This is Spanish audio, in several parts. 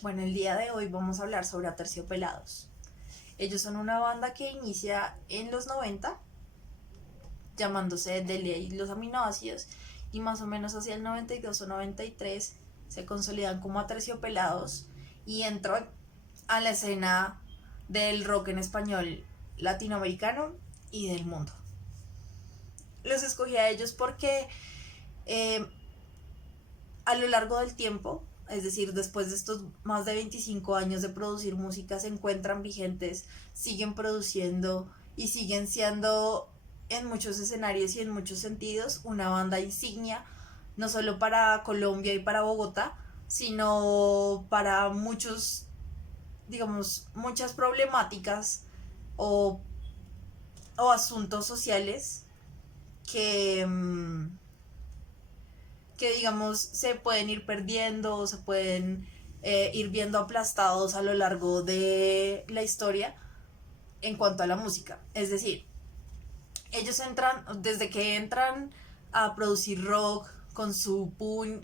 Bueno, el día de hoy vamos a hablar sobre Aterciopelados. Ellos son una banda que inicia en los 90, llamándose The Ley los aminoácidos, y más o menos hacia el 92 o 93 se consolidan como Aterciopelados y entran a la escena del rock en español latinoamericano y del mundo. Los escogí a ellos porque eh, a lo largo del tiempo, es decir, después de estos más de 25 años de producir música, se encuentran vigentes, siguen produciendo y siguen siendo en muchos escenarios y en muchos sentidos una banda insignia, no solo para Colombia y para Bogotá, sino para muchos, digamos, muchas problemáticas o, o asuntos sociales que, que digamos se pueden ir perdiendo, se pueden ir viendo aplastados a lo largo de la historia en cuanto a la música. Es decir, ellos entran, desde que entran a producir rock con su punk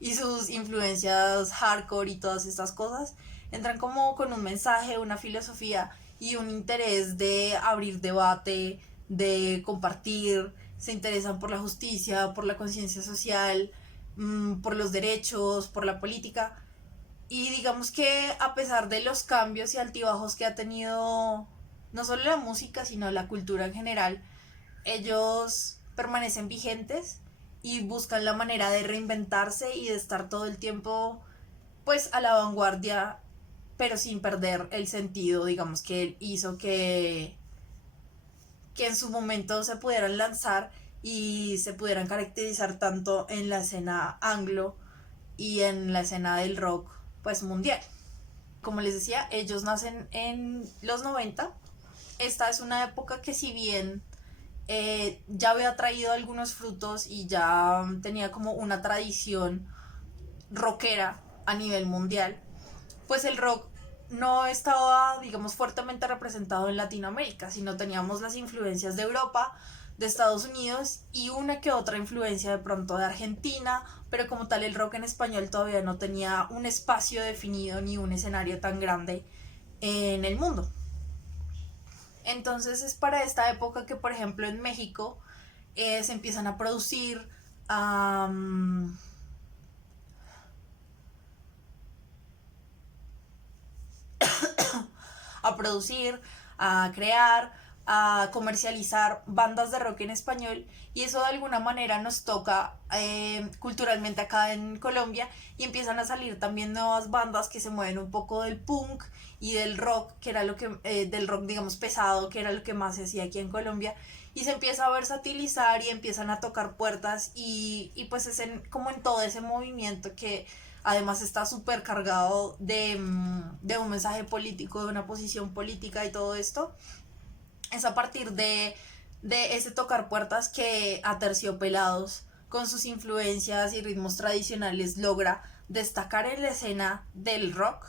y sus influencias hardcore y todas estas cosas, entran como con un mensaje, una filosofía y un interés de abrir debate, de compartir, se interesan por la justicia, por la conciencia social, por los derechos, por la política. Y digamos que a pesar de los cambios y altibajos que ha tenido no solo la música, sino la cultura en general, ellos permanecen vigentes y buscan la manera de reinventarse y de estar todo el tiempo pues a la vanguardia, pero sin perder el sentido, digamos, que hizo que en su momento se pudieran lanzar y se pudieran caracterizar tanto en la escena anglo y en la escena del rock pues mundial. Como les decía, ellos nacen en los 90. Esta es una época que si bien ya había traído algunos frutos y ya tenía como una tradición rockera a nivel mundial, pues el rock no estaba, digamos, fuertemente representado en Latinoamérica, sino teníamos las influencias de Europa, de Estados Unidos y una que otra influencia de pronto de Argentina, pero como tal el rock en español todavía no tenía un espacio definido ni un escenario tan grande en el mundo. Entonces es para esta época que, por ejemplo, en México se empiezan a producir um, a producir, a crear, a comercializar bandas de rock en español y eso de alguna manera nos toca culturalmente acá en Colombia y empiezan a salir también nuevas bandas que se mueven un poco del punk y del rock, que era lo que, del rock digamos pesado, que era lo que más se hacía aquí en Colombia y se empieza a versatilizar y empiezan a tocar puertas y pues es como en todo ese movimiento que además está súper cargado de un mensaje político, de una posición política y todo esto, es a partir de ese tocar puertas que Aterciopelados, con sus influencias y ritmos tradicionales, logra destacar en la escena del rock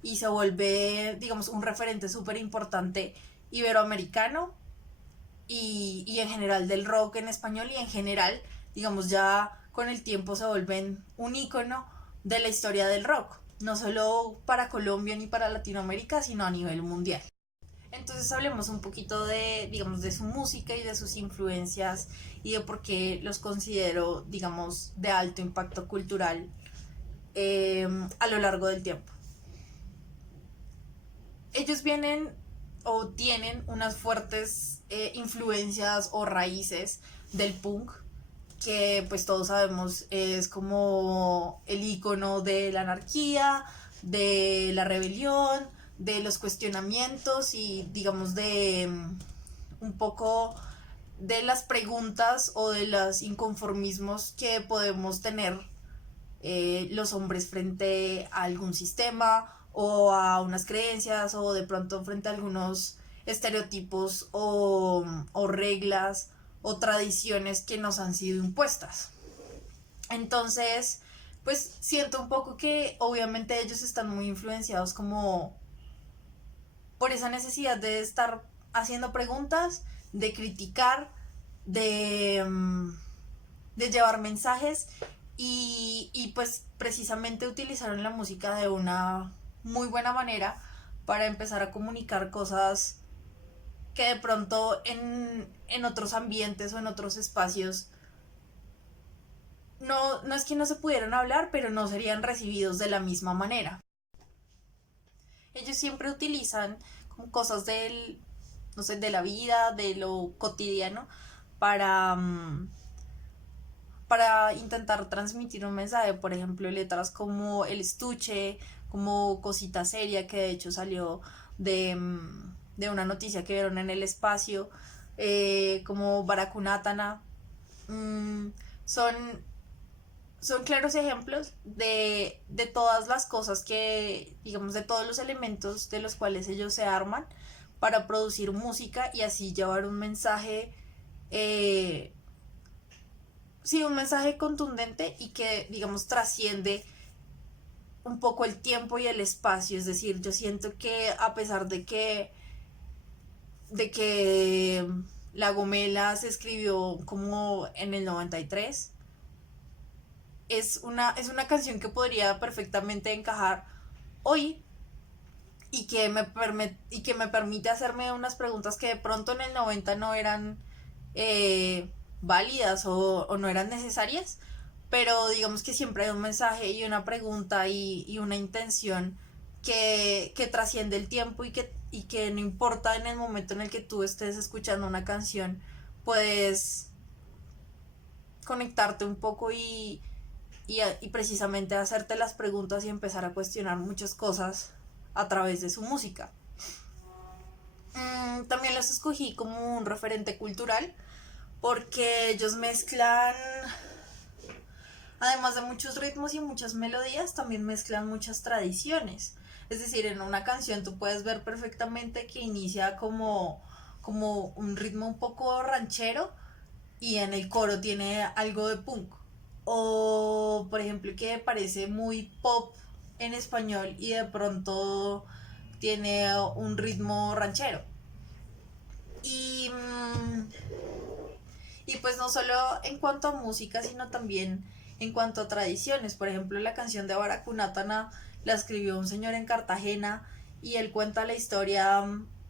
y se vuelve, digamos, un referente súper importante iberoamericano y en general del rock en español y en general, digamos, ya con el tiempo se vuelven un ícono de la historia del rock, no solo para Colombia ni para Latinoamérica, sino a nivel mundial. Entonces hablemos un poquito de, digamos, de su música y de sus influencias y de por qué los considero, digamos, de alto impacto cultural a lo largo del tiempo. Ellos vienen o tienen unas fuertes influencias o raíces del punk, que pues todos sabemos es como el icono de la anarquía, de la rebelión, de los cuestionamientos y digamos de un poco de las preguntas o de los inconformismos que podemos tener los hombres frente a algún sistema o a unas creencias o de pronto frente a algunos estereotipos o reglas o tradiciones que nos han sido impuestas. Entonces, pues siento un poco que obviamente ellos están muy influenciados como por esa necesidad de estar haciendo preguntas, de criticar, de llevar mensajes y pues precisamente utilizaron la música de una muy buena manera para empezar a comunicar cosas que de pronto en otros ambientes o en otros espacios no es que no se pudieran hablar, pero no serían recibidos de la misma manera. Ellos siempre utilizan como cosas no sé, de la vida, de lo cotidiano, para, para intentar transmitir un mensaje. Por ejemplo, letras como El Estuche, como Cosita Seria, que de hecho salió de una noticia que vieron en el espacio, como Barakunatana. Mm, son, son claros ejemplos de todas las cosas que, digamos, de todos los elementos de los cuales ellos se arman para producir música y así llevar un mensaje, eh, sí, un mensaje contundente y que, digamos, trasciende un poco el tiempo y el espacio. Es decir, yo siento que a pesar de que La Gomela se escribió como en el 93, es una canción que podría perfectamente encajar hoy y que me permite hacerme unas preguntas que de pronto en el 90 no eran eh, válidas o no eran necesarias, pero digamos que siempre hay un mensaje y una pregunta y una intención que trasciende el tiempo y que no importa en el momento en el que tú estés escuchando una canción, puedes conectarte un poco y precisamente hacerte las preguntas y empezar a cuestionar muchas cosas a través de su música. También los escogí como un referente cultural porque ellos mezclan, además de muchos ritmos y muchas melodías, también mezclan muchas tradiciones. Es decir, en una canción tú puedes ver perfectamente que inicia como un ritmo un poco ranchero y en el coro tiene algo de punk. O, por ejemplo, que parece muy pop en español y de pronto tiene un ritmo ranchero. Y, y pues no solo en cuanto a música, sino también en cuanto a tradiciones. Por ejemplo, la canción de Barakunatana la escribió un señor en Cartagena y él cuenta la historia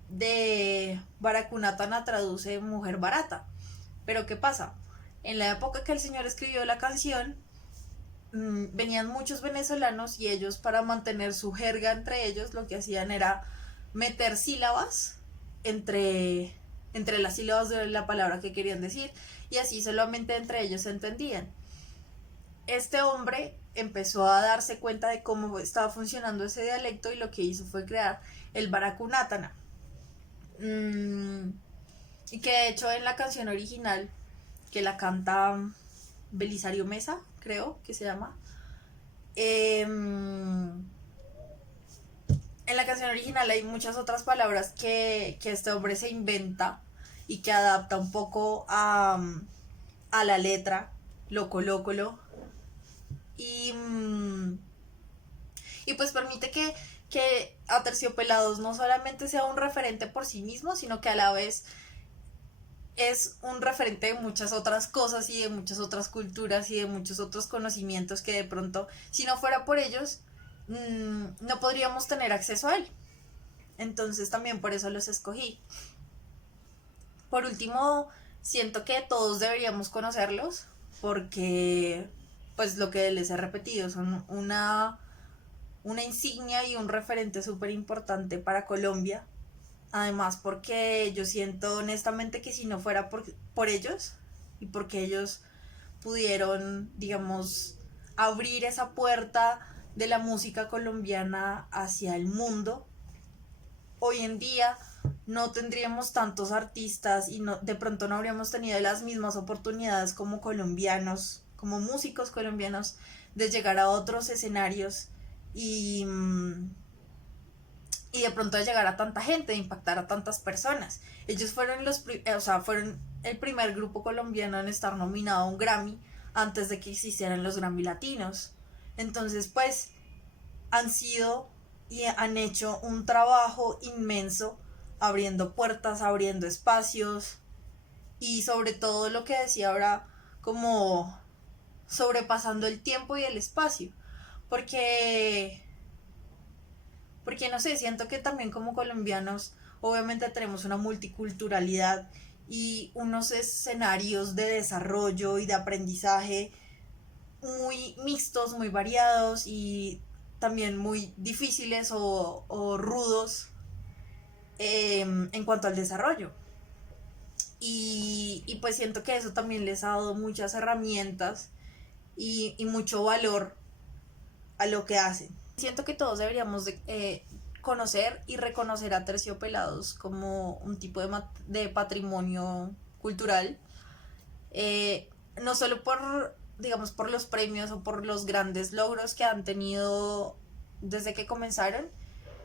de Barakunatana, traduce mujer barata. Pero ¿qué pasa? En la época que el señor escribió la canción, venían muchos venezolanos y ellos para mantener su jerga entre ellos lo que hacían era meter sílabas entre, entre las sílabas de la palabra que querían decir y así solamente entre ellos se entendían. Este hombre empezó a darse cuenta de cómo estaba funcionando ese dialecto y lo que hizo fue crear el Barakunatana. Y que de hecho en la canción original, que la canta Belisario Mesa, creo que se llama, en la canción original hay muchas otras palabras que este hombre se inventa y que adapta un poco a la letra, lo colócolo, y, y pues permite que Aterciopelados no solamente sea un referente por sí mismo, sino que a la vez es un referente de muchas otras cosas y de muchas otras culturas y de muchos otros conocimientos que de pronto, si no fuera por ellos, no podríamos tener acceso a él. Entonces también por eso los escogí. Por último, siento que todos deberíamos conocerlos porque, pues lo que les he repetido, son una insignia y un referente súper importante para Colombia. Además, porque yo siento honestamente que si no fuera por ellos y porque ellos pudieron, digamos, abrir esa puerta de la música colombiana hacia el mundo, hoy en día no tendríamos tantos artistas y no, de pronto no habríamos tenido las mismas oportunidades como colombianos, como músicos colombianos, de llegar a otros escenarios y, y de pronto de llegar a tanta gente, de impactar a tantas personas. Ellos fueron o sea, fueron el primer grupo colombiano en estar nominado a un Grammy antes de que existieran los Grammy Latinos. Entonces, pues, han sido y han hecho un trabajo inmenso abriendo puertas, abriendo espacios y sobre todo lo que decía ahora como sobrepasando el tiempo y el espacio. Porque, porque no sé, siento que también como colombianos obviamente tenemos una multiculturalidad y unos escenarios de desarrollo y de aprendizaje muy mixtos, muy variados y también muy difíciles o rudos en cuanto al desarrollo. Y pues siento que eso también les ha dado muchas herramientas y mucho valor a lo que hacen. Siento que todos deberíamos conocer y reconocer a Terciopelados como un tipo de patrimonio cultural, no solo por, digamos, por los premios o por los grandes logros que han tenido desde que comenzaron,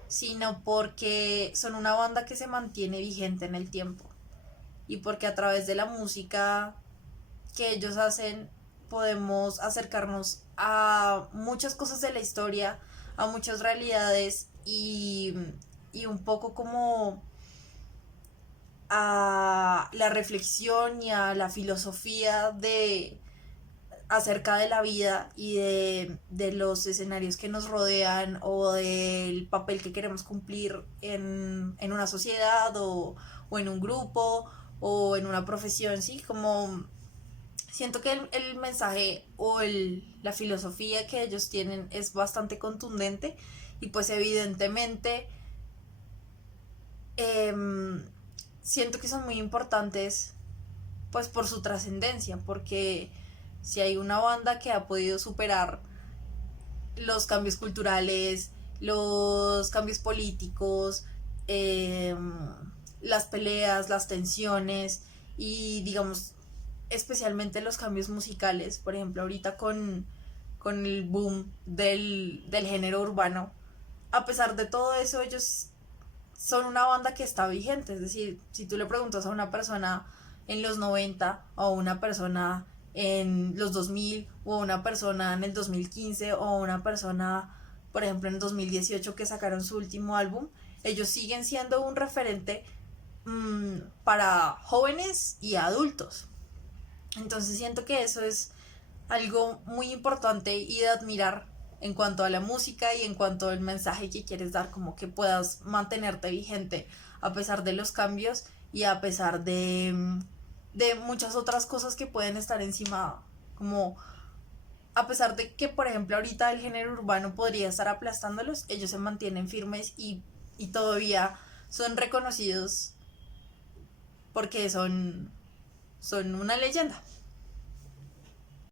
sino porque son una banda que se mantiene vigente en el tiempo y porque a través de la música que ellos hacen podemos acercarnos a muchas cosas de la historia, a muchas realidades y un poco como a la reflexión y a la filosofía de acerca de la vida y de los escenarios que nos rodean o del papel que queremos cumplir en una sociedad o en un grupo o en una profesión, ¿sí? Como siento que el mensaje o la filosofía que ellos tienen es bastante contundente y pues evidentemente eh, siento que son muy importantes pues por su trascendencia, porque si hay una banda que ha podido superar los cambios culturales, los cambios políticos, eh, las peleas, las tensiones y digamos especialmente los cambios musicales, por ejemplo ahorita con el boom del género urbano, a pesar de todo eso ellos son una banda que está vigente, es decir, si tú le preguntas a una persona en los 90 o a una persona en los 2000 o a una persona en el 2015 o a una persona, por ejemplo, en 2018 que sacaron su último álbum, ellos siguen siendo un referente para jóvenes y adultos. Entonces siento que eso es algo muy importante y de admirar en cuanto a la música y en cuanto al mensaje que quieres dar, como que puedas mantenerte vigente a pesar de los cambios y a pesar de muchas otras cosas que pueden estar encima, como a pesar de que, por ejemplo, ahorita el género urbano podría estar aplastándolos, ellos se mantienen firmes y todavía son reconocidos porque son una leyenda.